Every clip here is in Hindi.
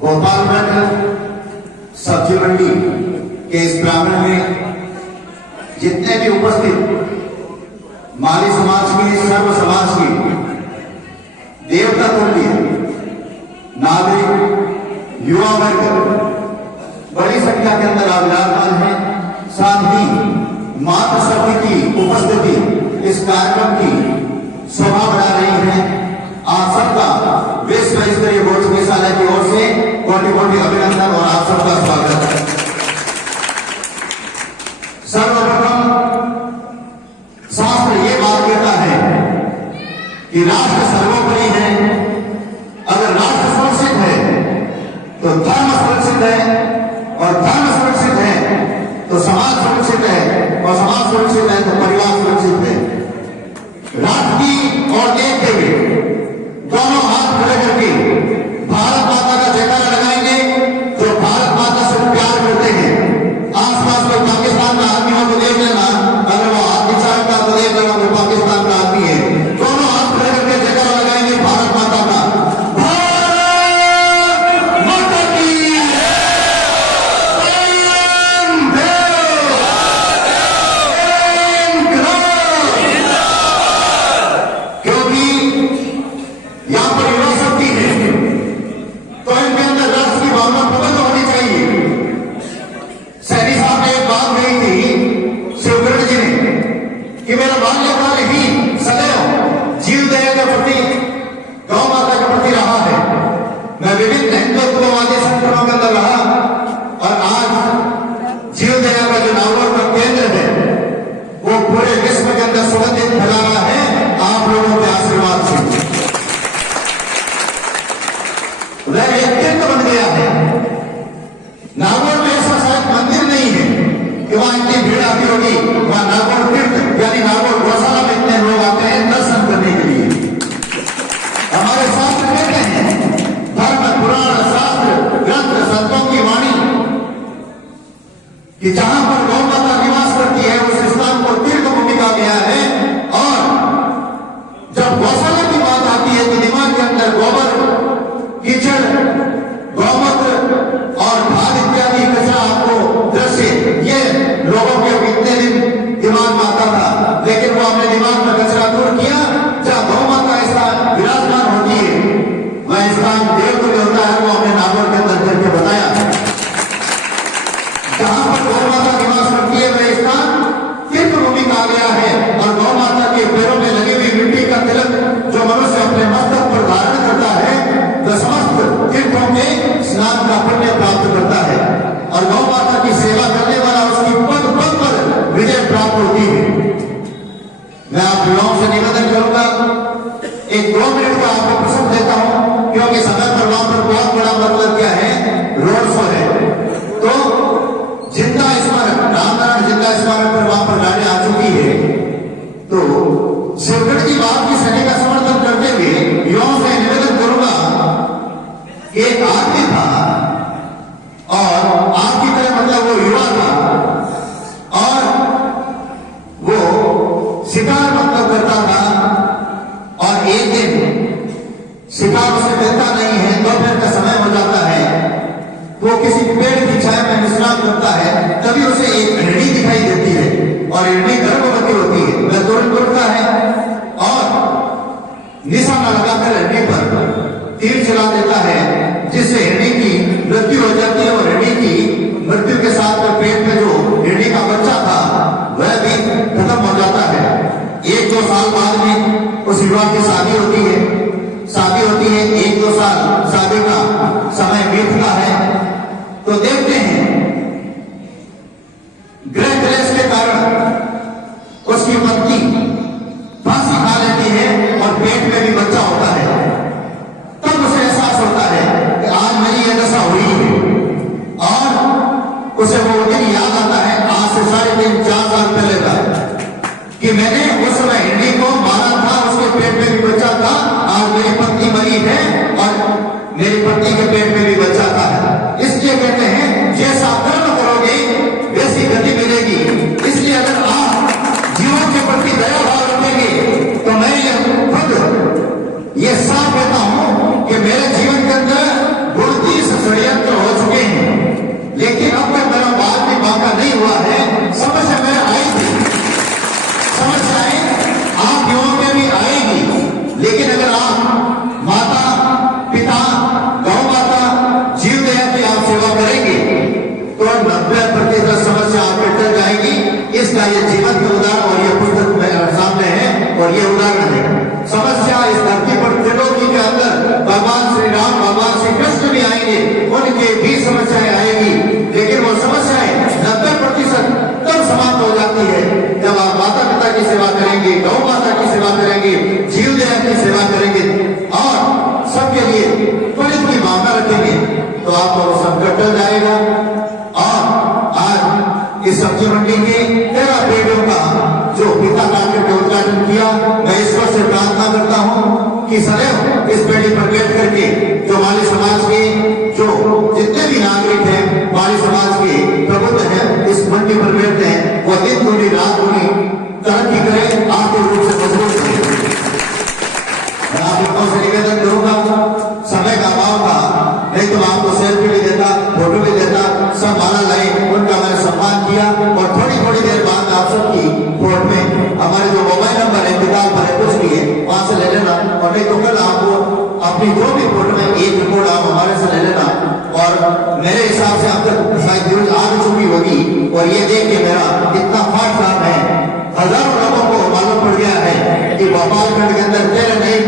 गोपालगंज सब्जी मंडी के इस प्रांगण में जितने भी उपस्थित माली समाज की, सर्व समाज की, देवता तुल्य नागरिक, युवा वर्ग बड़ी संख्या के अंदर विराजमान है। साथ ही मातृ शक्ति की उपस्थिति इस कार्यक्रम की शोभा बढ़ा रही है। आप सबका विश्व स्तरीय भोज निदेशालय की ओर से कोटि कोटि अभिनंदन और आप सबका स्वागत है। सर्वप्रथम शास्त्र ये बात कहता है कि राष्ट्र सर्वोपरि है। अगर राष्ट्र सुरक्षित है तो धर्म सुरक्षित है, और धर्म सुरक्षित है तो समाज सुरक्षित है, और समाज सुरक्षित है तो परिवार सुरक्षित है। राष्ट्र की और देश के भी दोनों हाथ खड़े करके भारत माता का जयकारा लगाएंगे। जो भारत माता से प्यार करते हैं, आसपास कोई पाकिस्तान का आदमी हो तो देख लेना, अगर वो पाकिस्तान का तो देख लेना वो पाकिस्तान का आदमी है। दोनों हाथ खड़े करके जयकारा लगाएंगे भारत माता का। विभिन्न हिंदुत्ववादी संगठनों के अंदर रहा, और आज जीवदया का जो नागौर का केंद्र है वो पूरे विश्व के अंदर सुगंधित फैला रहा है आप लोगों के आशीर्वाद से। वह एक केंद्र बन गया है। नागौर में ऐसा शायद मंदिर नहीं है कि वहां इतनी भीड़ आती होगी। वहां नागौर तीर्थ यानी नागौर गौशाला में इतने लोग आते हैं दर्शन करने के लिए। हमारे शास्त्र कहते हैं, धर्म पुराण शास्त्र ग्रंथ संतों की वाणी, कि जहां पर गौ माता निवास करती है उस स्थान को तीर्थ भूमि कहा गया है। और जब गौशाला की बात आती है तो दिमाग के अंदर गोबर, कीचड़, गौमूत्र और खाद इत्यादि कचरा आपको दृश्य ये लोगों के कितने दिन दिमाग में आता था, लेकिन वो अपने दिमाग में कचरा दूर किया। जहां गौ माता ऐसा विराजमान होती है वह स्थान देव को होता है, वो अपने नागौर के अंदर करके बताया। जहां पर गौ माता निवास करती है वह स्थान तीर्थ भूमि कहा गया है। और गौ माता के पैरों में लगी हुई मिट्टी का तिलक जो मनुष्य अपने मस्तक पर धारण करता है वह समस्त तीर्थों में स्नान का पुण्य प्राप्त करता है। और गौ माता की सेवा करने वाला उसकी पद पद पर विजय प्राप्त होती है। मैं आप युवाओं से निवेदन करूंगा, एक 2 मिनट का आपको प्रसंग देता हूं, क्योंकि समय पर वहां पर बहुत बड़ा मतलब क्या है, रोड शो है। तो जिंदा स्मारक, रामनारायण जिंदा स्मारक पर वहां पर गाड़ी आ चुकी है। तो शिवगढ़ की बात की सैनिक का समर्थन करते हुए युवाओं से निवेदन करूंगा, एक आदमी था और आपकी तरह मतलब वो युवा था और वो शिकार मतलब करता था। और एक दिन शिकार उसे मिलता नहीं है, दोपहर का समय हो जाता है, वो किसी पेड़ की छाया में विश्राम करता है। तभी उसे एक हिरणी दिखाई देती है और हिरणी गर्भवती होती है। वह तुरंत उठता है और निशाना लगाकर हिरणी पर तीर चला देता है, जिससे हिरणी की आपका वो संकट टल जाएगा। और आज इस सब्जी मंडी के 13 पेड़ों का जो पिता काट के उद्घाटन किया, मैं ईश्वर से प्रार्थना करता हूँ कि सदैव इस पेड़ी पर बैठ करके जो माली समाज के जो जितने भी नागरिक हैं, माली समाज के प्रबुद्ध हैं, इस मंडी पर बैठते हैं, वो दिन दूनी रात दूनी तरक्की करें, आर्थिक रूप से मजबूत करें। मैं आप लोगों से निवेदन करूंगा, समय का अभाव था, नहीं तो आपको सेल्फी भी देता, फोटो भी देता, सब माला लाए, उनका मैंने सम्मान किया। और थोड़ी देर बाद आप सबकी कोर्ट में हमारे जो मोबाइल नंबर है, किताब पर है, कुछ भी है, वहां से ले लेना। और नहीं तो कल आपको अपनी जो भी कोर्ट में एक रिपोर्ट आप हमारे से ले लेना। और मेरे हिसाब से अब तक शायद न्यूज आ चुकी होगी, और ये देख के मेरा इतना फाट काम है, हजारों लोगों को मालूम पड़ गया है कि भोपालखंड के अंदर 13 नई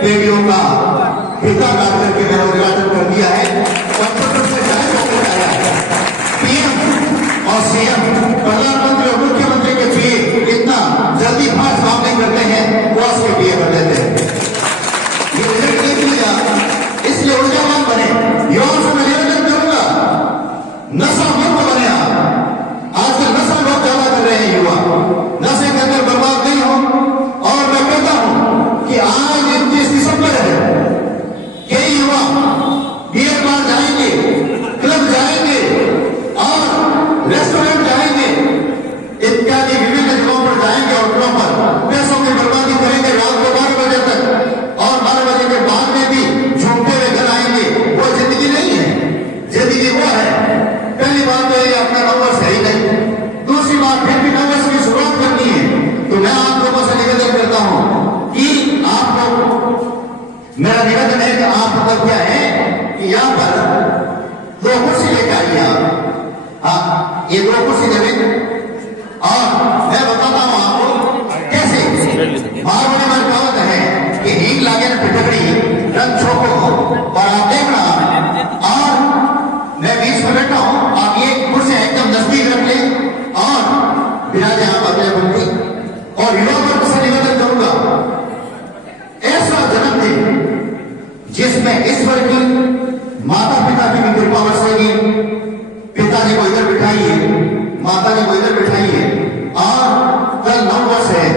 पेड़ियों का हिस्सा काट करके मैंने उद्घाटन कर दिया है। कंप्यूटर से जारी होकर आया है। पीएम और सीएम, प्रधानमंत्री और मुख्यमंत्री के पीए इतना जल्दी फास्ट काम नहीं करते हैं, बॉस के पीए कर देते हैं। ये रिजल्ट देख लिया, इसलिए ऊर्जावान बने। युवाओं से मैं निवेदन करूंगा, नशा मुक्त बने। आजकल नशा बहुत ज्यादा कर रहे हैं युवा, नशे के अंदर बर्बाद नहीं हो। और मैं कहता हूं कि आज 29 दिसंबर है, कई युवा बियर बार जाएंगे, क्लब जाएंगे और रेस्टोरेंट जाएंगे, इत्यादि विभिन्न जगहों पर जाएंगे और क्लब पर पैसों की बर्बादी करेंगे रात को 12 बजे तक। और 12 बजे के बाद में भी झूमते हुए घर आएंगे। वो जिंदगी नहीं है, जिंदगी वो है। पहली बात तो ये अपना नंबर सही नहीं, दूसरी बात फिर भी नंबर की शुरुआत करनी है। तो मैं आप लोगों से निवेदन करता हूं कि आप लोग, मेरा निवेदन है कि आप मतलब क्या है कि यहाँ पर 2 कुर्सी लेकर आइए आप। हाँ, ये 2 कुर्सी देवे। और मैं बताता हूँ आपको कैसे। मारवाड़ी में कहावत है कि हींग लागे न पिटकड़ी रंग छोको, और आप देखना। और मैं बीच में बैठा हूं, आप ये कुर्सी एकदम नजदीक रख लें और बिराजे आप अगले बंदी। और युवा वर्ग से निवेदन करूंगा, ऐसा जन्मदिन जिसमें ईश्वर की, माता पिता की भी कृपा बरसेगी। पिताजी को इधर बिठाइए, माता जी को इधर बिठाइए। और कल 9 वर्ष है,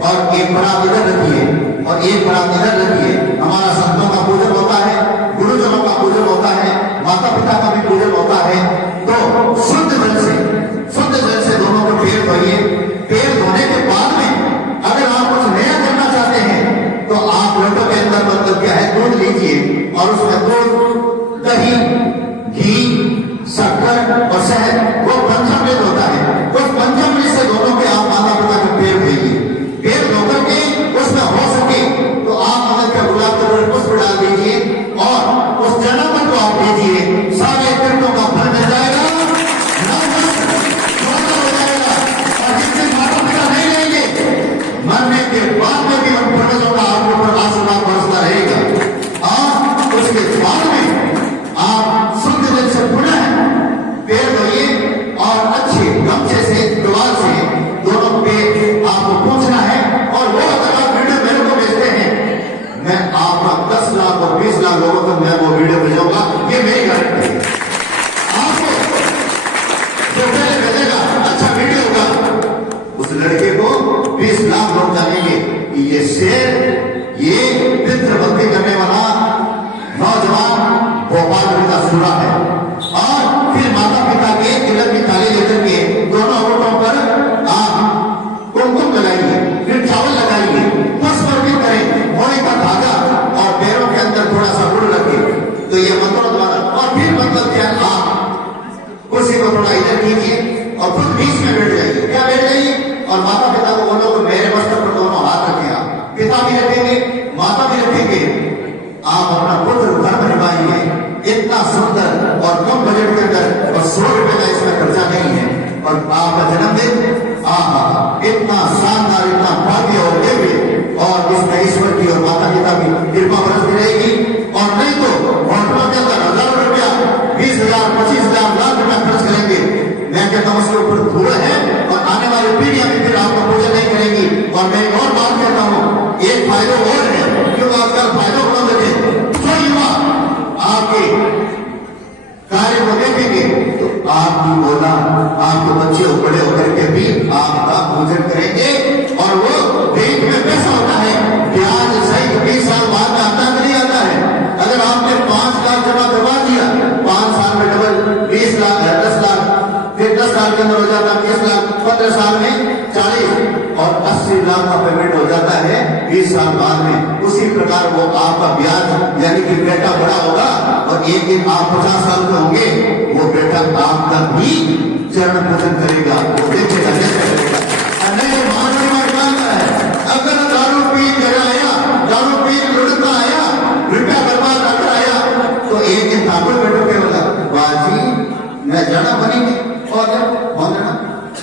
और एक बरात इधर रखिए और एक बरात इधर रखिए। हमारा संतों का पूजन होता है, गुरुजनों का पूजन होता है, माता पिता का भी पूजन होता है। तो शुद्ध जल से दोनों को पैर धोइए। पैर धोने के बाद में अगर आप कुछ नया करना चाहते हैं तो आप लोगों के अंदर मतलब क्या है, दूध लीजिए और उसमें दूध, दही, घी, शक्कर और शहद, वो पंचामृत होता है। उस पंचामृत से दोनों के आप माता पिता के पैर धोइए। पैर धोकर के उसमें हो सके तो आप मतलब क्या गुलाब का पुष्प डाल दीजिए और उस जन्मदिन को आप दीजिए। सारे तीर्थों का फल मिल जाएगा, और जिससे माता पिता नहीं लेंगे, मरने के बाद में भी उन पूर्वजों का आपके ऊपर आशीर्वाद बरसता रहेगा। और उसके बाद में आप शुद्ध जल से पुनः पैर धोइए और अच्छे गमछे से, दीवार से दोनों पे आपको पहुंचना है। और वो अगर आप वीडियो मेरे को भेजते हैं, मैं आपका 10 लाख और 20 लाख लोगों को मैं वो वीडियो भेजूंगा, ये मेरी गारंटी है। आपको जो पहले भेजेगा अच्छा वीडियो होगा, उस लड़के को 20 लाख लोग जानेंगे कि ये शेर, ये पितृभक्ति करने वाला नौजवान भोपाल का सूरा है। और फिर माता पिता के तिलक की थाली लेकर के दोनों होठों पर आप कुमकुम लगाइए, फिर चावल लगाइए, पुष्प अर्पित करें, मोने का धागा और पैरों के अंदर थोड़ा सा गुड़ रखें। तो ये मंत्रों द्वारा, और फिर मतलब क्या, आप कुर्सी को थोड़ा इधर कीजिए और खुद बीच में बैठ जाइए। क्या बैठ जाइए? और माता पिता को बोलो कि मेरे मस्तक पर दोनों हाथ रखें। आप पिता भी रखेंगे, माता भी रखेंगे। आप अपना पुत्र धर्म निभाइए। इतना सुंदर और कम बजट के अंदर, और 100 रुपए का इसमें खर्चा नहीं है। और आपका जन्मदिन इतना शानदार, इतना भाग्य और दिव्य, और इसमें ईश्वर की और माता पिता की कृपा बरसती रहेगी। और नहीं तो होटलों के अंदर हजारों रुपया, 20,000, 25,000, लाख रुपया खर्च करेंगे। मैं कहता हूं उसके ऊपर धूल है, और आने वाली पीढ़ियां भी फिर आपका पूजन नहीं करेंगी। और मैं एक और बात कहता हूं, एक फायदा और है, क्यों आजकल फायदा उपलब्ध है। जो युवा आपके देखेंगे तो आपकी औलाद, आपके बच्चे बड़े होकर के भी आपका पूजन करेंगे। और वो बैंक में पैसा होता है, ब्याज सहित 20 साल बाद में आता नहीं आता है। अगर आपने 5 लाख जमा करवा दिया, 5 साल में डबल 20 लाख है, 10 लाख, फिर 10 साल के अंदर हो जाता है 30 लाख, 15 साल में 40 और 80 लाख का पेमेंट हो जाता है 20 साल बाद में। उसी प्रकार वो आपका ब्याज, यानी कि बेटा बड़ा होगा और एक दिन आप 50 साल के होंगे, वो बेटा आपका भी चरण पूजन करेगा, वो देखेगा करेगा। नहीं है अगर दारू पी कर आया, दारू पी लुढ़कता आया, रुपया बर्बाद कर आया, तो एक दिन ठाकुर बेटो के बोला बाजी मैं जाना बनेंगे और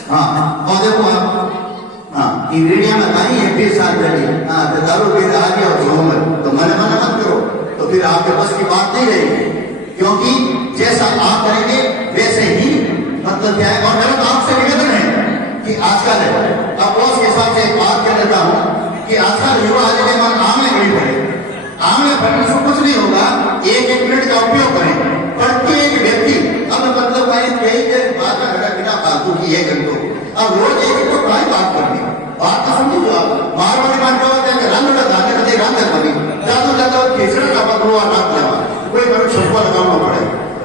हाँ देखो हाँ इंग्रेडिएंट बताइए एमपी साथ चलिए। हाँ तो दारू पी आ गया और तो मना मत करो, तो फिर आपके पास की बात नहीं रहेगी, क्योंकि जैसा आप करेंगे वैसे ही मतलब क्या है। और मेरा तो आपसे निवेदन है कि आजकल अब उस हिसाब से एक बात कह देता हूँ कि आजकल युवा आदमी मन आमले खरीद करें, आमले फटने से कुछ नहीं होगा, एक मिनट का उपयोग करें। प्रत्येक व्यक्ति अब मतलब कई देर बात बिना फालतू की 1 घंटों, अब रोज 1 घंटों काय बात करनी, बात तो समझो आप। मारवाड़ी बात क्या होता है कि रंग लगाने कदे रंग बनी जादू जाता खिचड़ा का पकड़ो और नाक लगा कोई बड़ा छप्पा लगाना पड़े।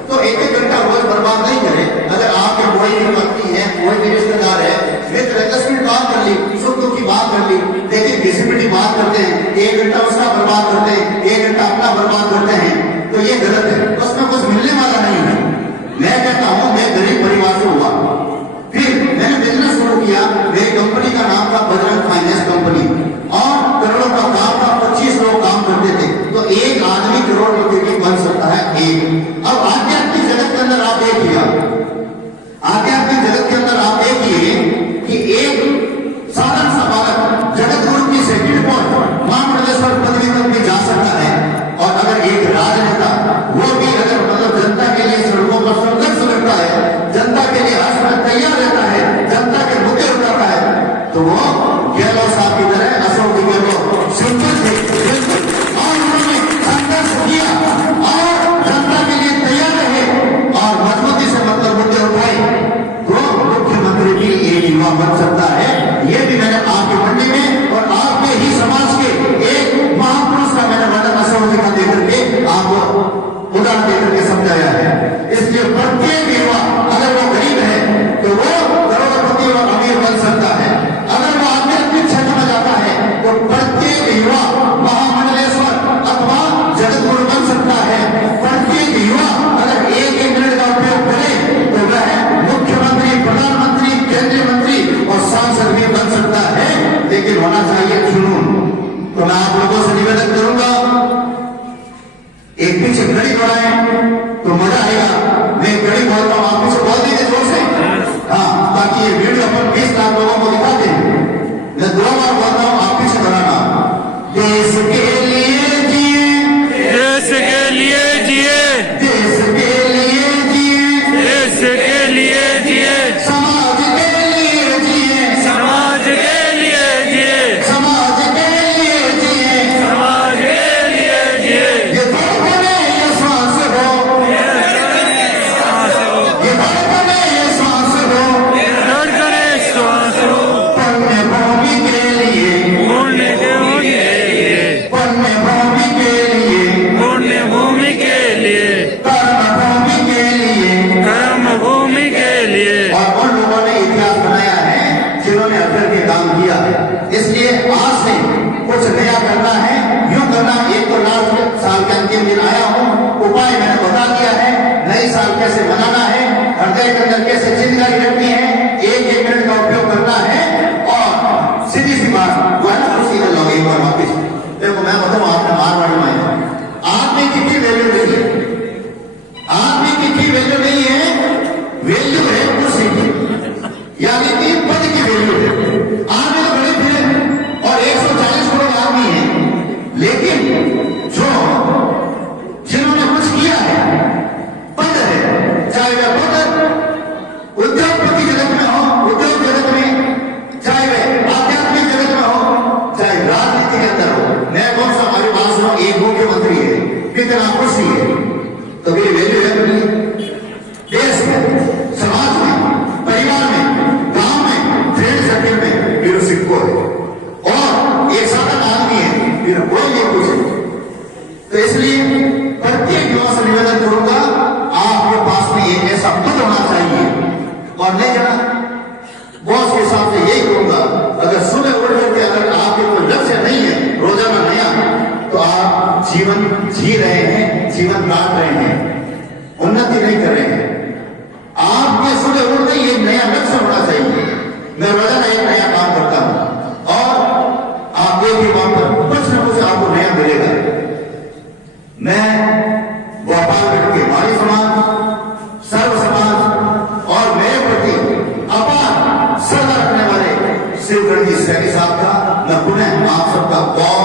तो 1 घंटा रोज बर्बाद नहीं करे। अगर आपके कोई भी पत्नी है, कोई भी रिश्तेदार है, मित्र 10 मिनट बात कर ली, सुख दुख की बात कर ली, लेकिन किसी मिनट बात करते हैं, 1 घंटा उसका बर्बाद करते हैं, 1 घंटा अपना बर्बाद करते हैं, तो ये गलत है, उसमें कुछ मिलने वाला नहीं है। मैं कहता हूं मैं गरीब परिवार से हुआ, फिर मैंने बिजनेस शुरू किया, मेरी कंपनी का नाम था बजरंग फाइनेंस कंपनी और करोड़ों का काम था, 25 लोग काम करते थे, तो एक आदमी करोड़ रुपए की बन सकता है एक। अब आध्यात्मिक जगत के अंदर आप देखिए, आध्यात्मिक जगत के अंदर आप देखिए कि एक साधारण सा बालक जगत गुरु की सेकंड पॉइंट महामंडलेश्वर पदवी तक भी जा सकता है। और अगर एक राजनेता वो भी अगर मतलब जनता के लिए सड़कों पर संघर्ष करता है, जनता के लिए हर समय तैयार रहता है, जनता के मुद्दे उठाता है, तो वो गहलोत साहब की तरह अशोक जी गहलोत सिंपल थे और उन्होंने संघर्ष किया और जनता के लिए तैयार रहे और मजबूती से मतलब मुद्दे उठाए। तो जीवन जी रहे हैं, जीवन काट रहे हैं, उन्नति नहीं कर रहे हैं। आपके सुबह उठते ही एक नया लक्ष्य होना चाहिए। मैं रोजाना एक नया काम करता हूं और आप देखिए वहां पर कुछ न कुछ आपको नया मिलेगा। मैं गोपालगढ़ के माली समाज, सर्व समाज और मेरे प्रति अपार श्रद्धा रखने वाले शिवगढ़ जी सैनी साहब का मैं पुनः आप सबका बहुत